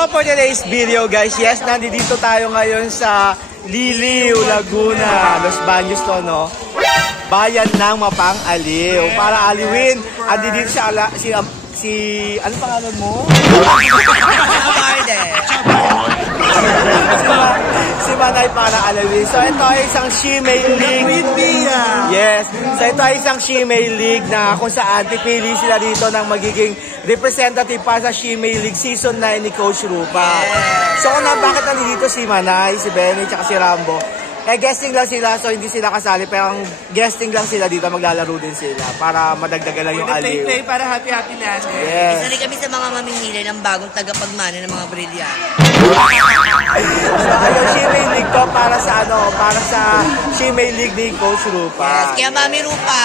So for today's video guys, yes, nandito tayo ngayon sa Liliw, Laguna, Los Baños to, no? Bayan ng Mapang-Aliw. Para aliwin, andi dito si ano pangalan mo? Si Manay para alawin. So ito ay isang Shemale League. Yes. So ito ay isang Shemale League na kung saan pipili sila dito ng magiging representative para sa Shemale League Season 9 ni Coach Rupa. So kung bakit nandito si Manay, si Benny, tsaka si Rambo, guesting lang sila, so hindi sila kasali, pero ang guesting lang sila dito, maglalaro din sila para madagdagan lang yung aliw. Play para happy-happy natin. Yes. Isa rin kami sa mga mamimili ng bagong tagapagmana ng mga brilliant. So ayun, Shemale League to para sa Shemale League ni Coach Rupa. Yes, kaya Mami Rupa,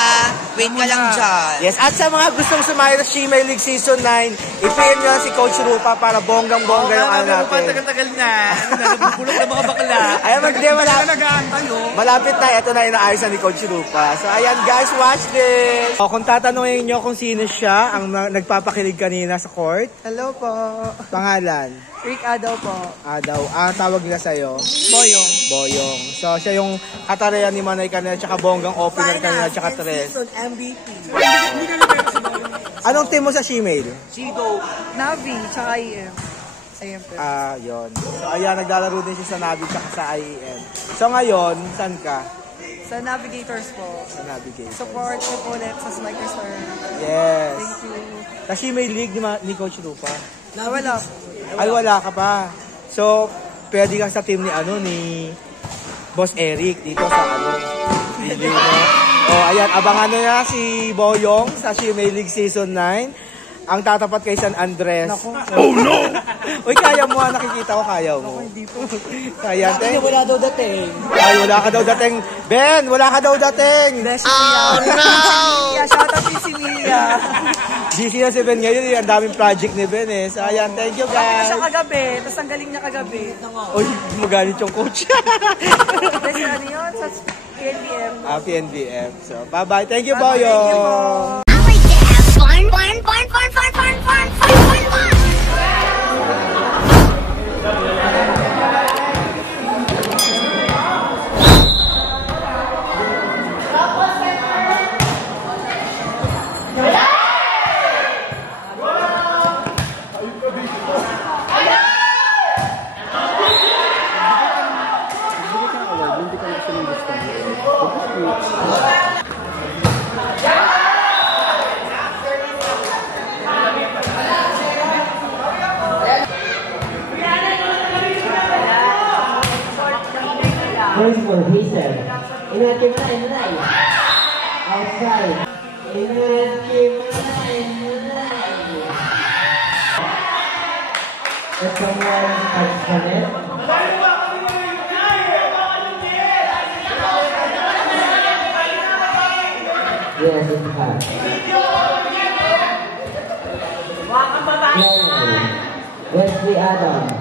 wait ka lang dyan. Yes, at sa mga gustong sumali sa Shemale League Season 9, i-PM nyo si Coach Rupa para bonggang-bongga yung ano natin. Tagal-tagal na. Nabubulok na mga bakla. Ayun, malapit na. Ito na inaayos ni Coach Rupa. So ayan guys, watch this. Kung tatanungin nyo kung sino siya ang nagpapakilig kanina sa court. Hello po. Pangalan? Rick Adaw po. Adaw. Tawag nila sa'yo? Boyong. Boyong. So siya yung katarehan ni Manay kanina, tsaka bonggang opener kanina, tsaka tres. MVP. Anong team mo sa Shemale? Chido. Navi, tsaka IM. Siyempre. Yun. So ayan, naglalaro din siya sa Navi tsaka sa IEM. So ngayon, saan ka? Sa Navigators po. Sa Navigators. Support ko po ulit sa Sliker Star. Yes. Thank you. Sa Shemale League ni Coach Rupa? Wala. Ay, wala ka pa. So, pwede kang sa team ni Boss Eric dito sa Liliw, no? Ayan, abangan nyo na si Boyong sa Shemale League Season 9. Ang tatapat kay San Andres. Naku. Oh no! Uy, kaya mo nakikita ko, kaya mo. Hindi po. Kaya, Wala daw dating. Ay, wala ka daw dating. Ben, wala ka daw dating. Oh no! Shoutout din si Mia. Busy na si Ben ngayon. Ang daming project ni Ben eh. So, ayan, thank you Tapos guys. siya kagabi. Tapos ang galing niya kagabi. Uy, magalit yung coach. Tapos ano yun? Sa PNBM. PNBM. So, bye-bye. Thank you, Boyo. First for Hazel. Inatake mo na. Outside. Inatake mo na. If someone touches on it. Yes, it's hard. Wesley Adams.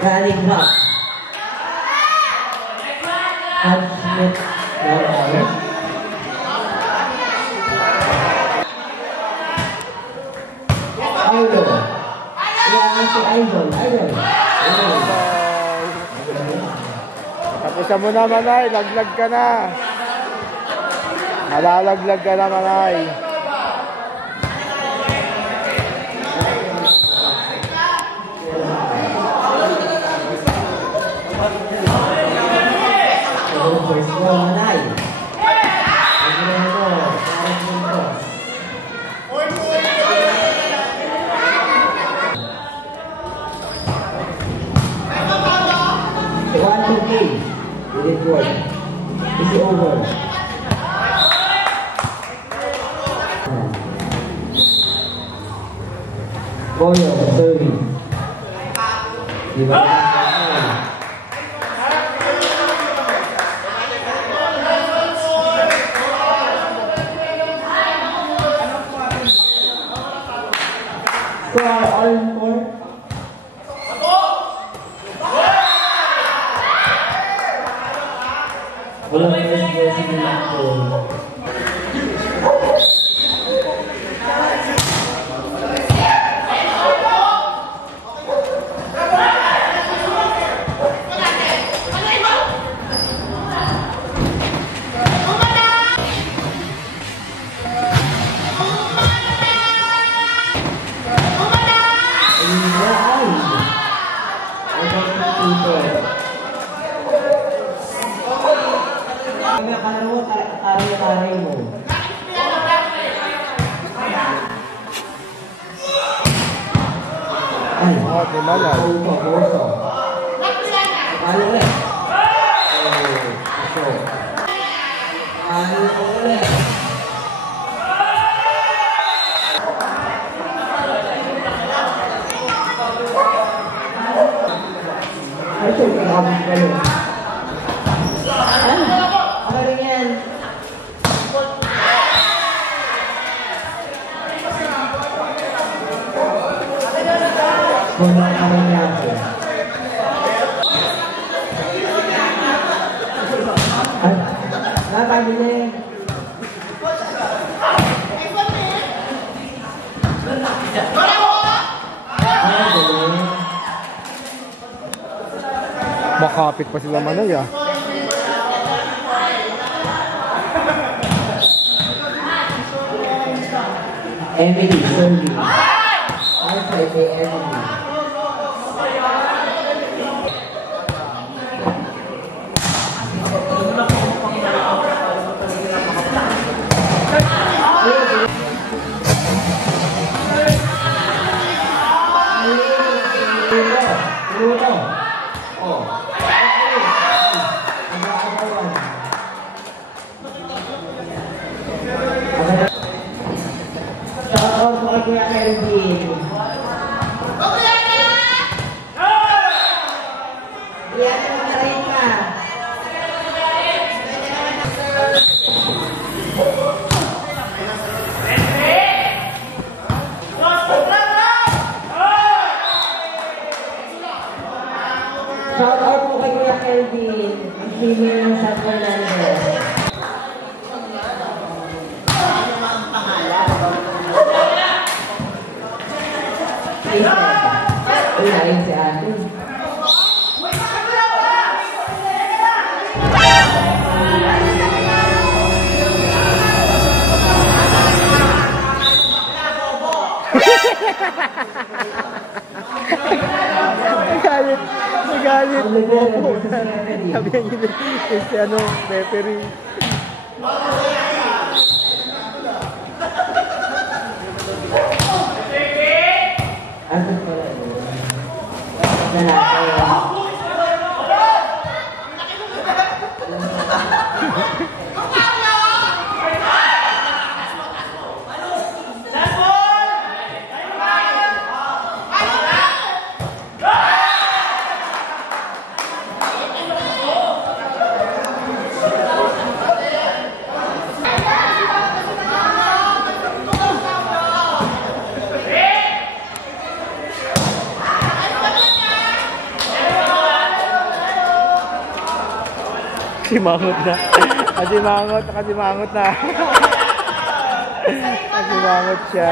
Running back. Smith. Idol. Idol. Tapusan mo na, Manay. Laglag ka na. Malalaglag ka na, Manay. Is it over? Boyo, serving. Score all four. Walang first version ng ako. out ni Manal. Boso. Palo ulit. Palo ulit. Ay, ito yung palo. Ano rin yan? Kung ano yan. Ay, napagili. Makapit pa sila Manay ah. Emily, sorry. Ay, pwede, Emily. Kuya Kelvin. Yan ang magaling ka. Shout out po kay Kuya Kelvin. Ang female ng San Fernando. Unahin si ate. Nagalit. Nagalit. Sabi niya si ano, referee. Ano pala yun? Lalaki. Kasimangot na. Kasimangot na. Kasimangot siya.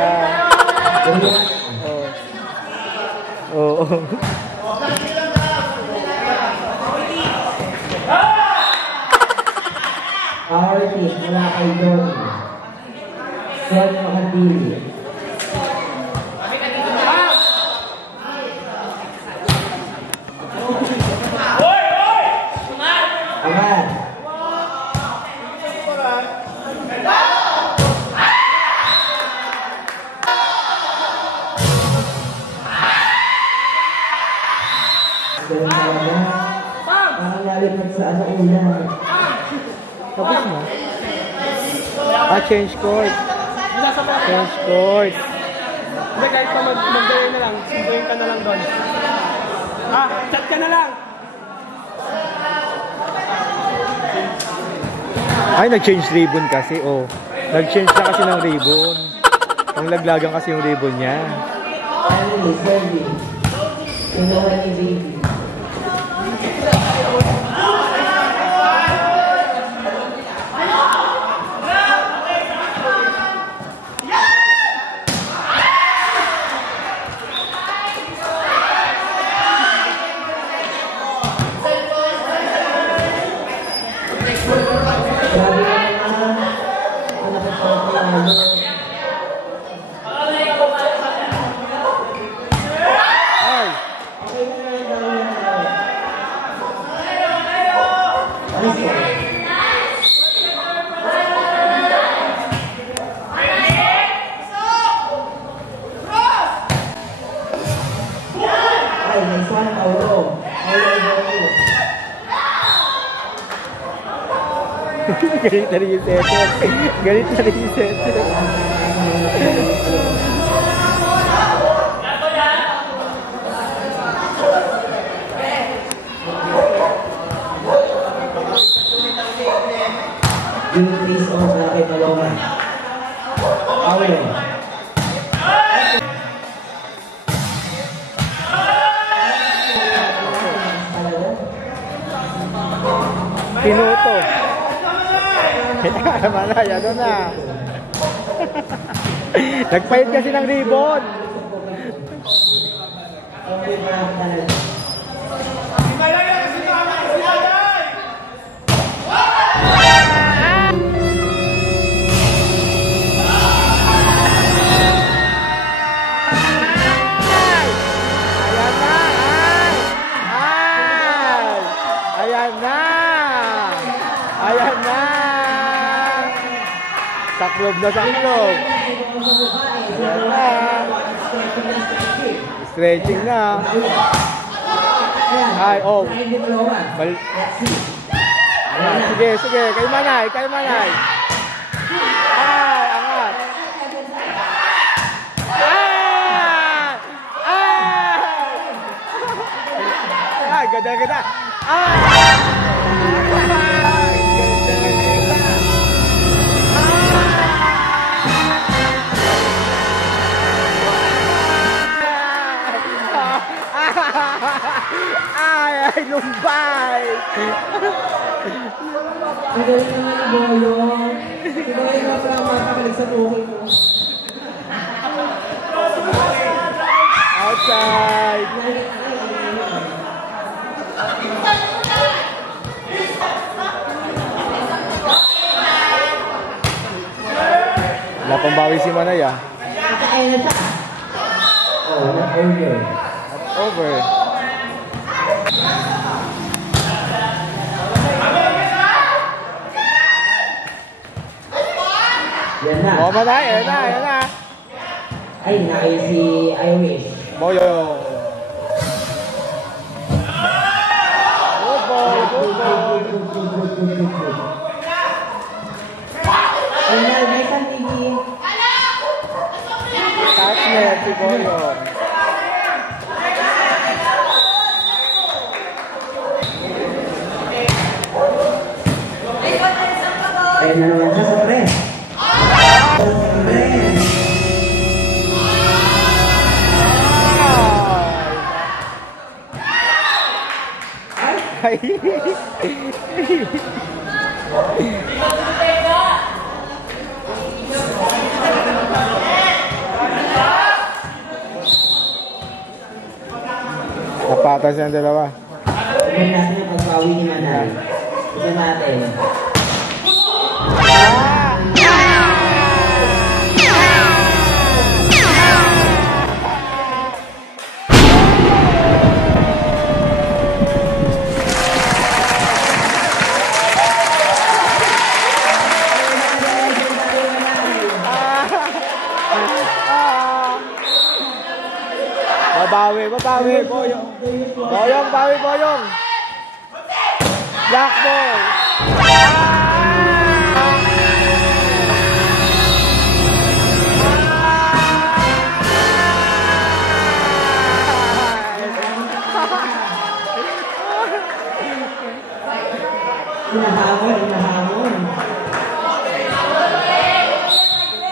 Oo. Our team, wala kay Johnny. Sel Makadili. Aman. Parang lalipad sa ano ulan. Tapos na. Change court. Change court. Hindi, kahit pa mag-dare na lang, sunduin ka na lang doon. Chat ka na lang! Ay, nag-change ribbon kasi, oh. Nag-change na kasi ng ribbon. Panglaglagan kasi yung ribbon niya. Family, service. Kinuha ni baby. Grabe ka naman. Anak ko pa panalo. Ay! Okay na lang daw yan. Alis ko. Galit na rin yung setter. Galit na rin yung setter. Yung face off na kay Paloma. Awin. Pinuto. Manay, ano na. Nagpahit kasi ng ribbon. Saklob na saklob. Ayan na. Stretching na. Ay, oh. Ayan, sige, sige. Kay Manay, kay Manay. Ay, angat. Ay! Ay! Ay, ganda, ganda. Ay! Ay, lumbay! Ang galing naman ni Boyong. Si Boyong na pala makakalig sa buhay mo. Outside! Wala pang bawi si Manay ah. Oh, not over. Not over. Yan na. Oh, Manay, yan na, yan na. Ay, nakayo si Irish. Boyo. Good boy, good boy. Ay, may TV. Touch net si Boyo. Ay, na naman siya sa press. Ay. Napatas yung dalawa. Tignan natin ang pagbawi ni Manay. Tignan natin. Babawi, babawi, Boyong. Boyong, bawi, Boyong. Black ball. Inahamon, inahamon.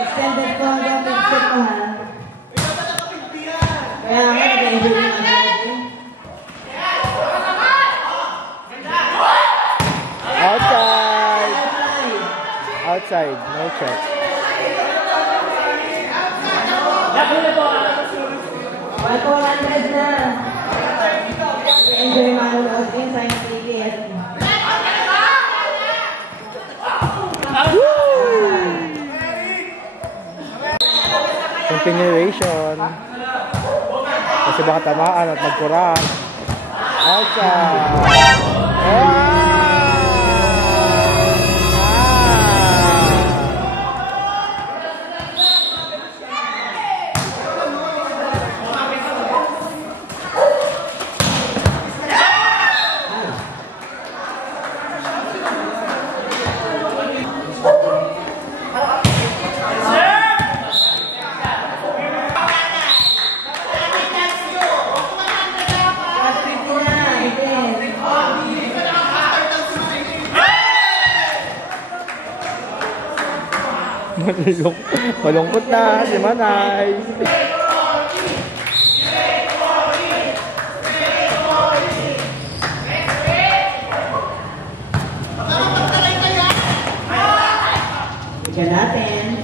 Extended ko hanggang picture ko ha. Kaya nga, nag-enjoy na natin. Outside. Outside, no check. May 400 na. Nag-enjoy manonood din sa yung ticket. Continuation. Kasi baka tamaan at magkurang. Outside. Malungkot na si Manay. Bigyan natin.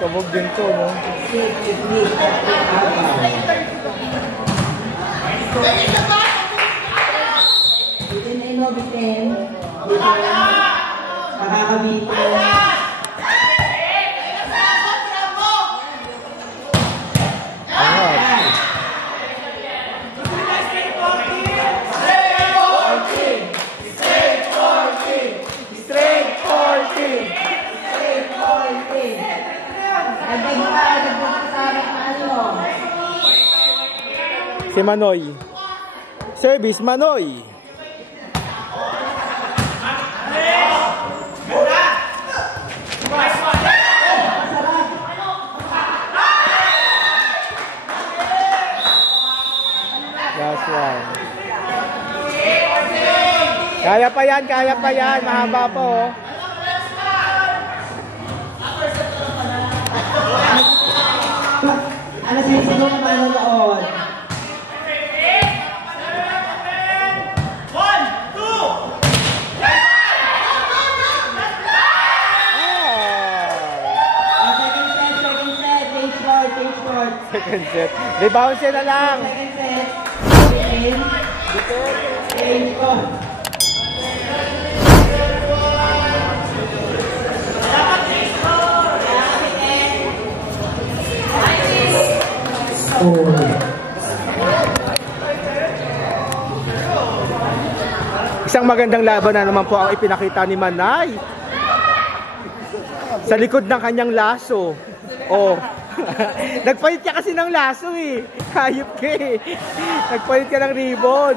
Kabog din to, no? Bitin na ino, bitin. Makakabitin. Si Manoy. Service, Manoy. Last one. Kaya pa yan, kaya pa yan. Mahaba po, oh. Ano sisigaw na manonood? Second set. Rebound siya na lang. Second set. Change ko. Isang magandang laban na naman po ang ipinakita ni Manay. Sa likod ng kanyang laso. Oh. Nagpalit ka kasi ng laso eh. Hayop ka eh. Nagpalit ka ng ribbon.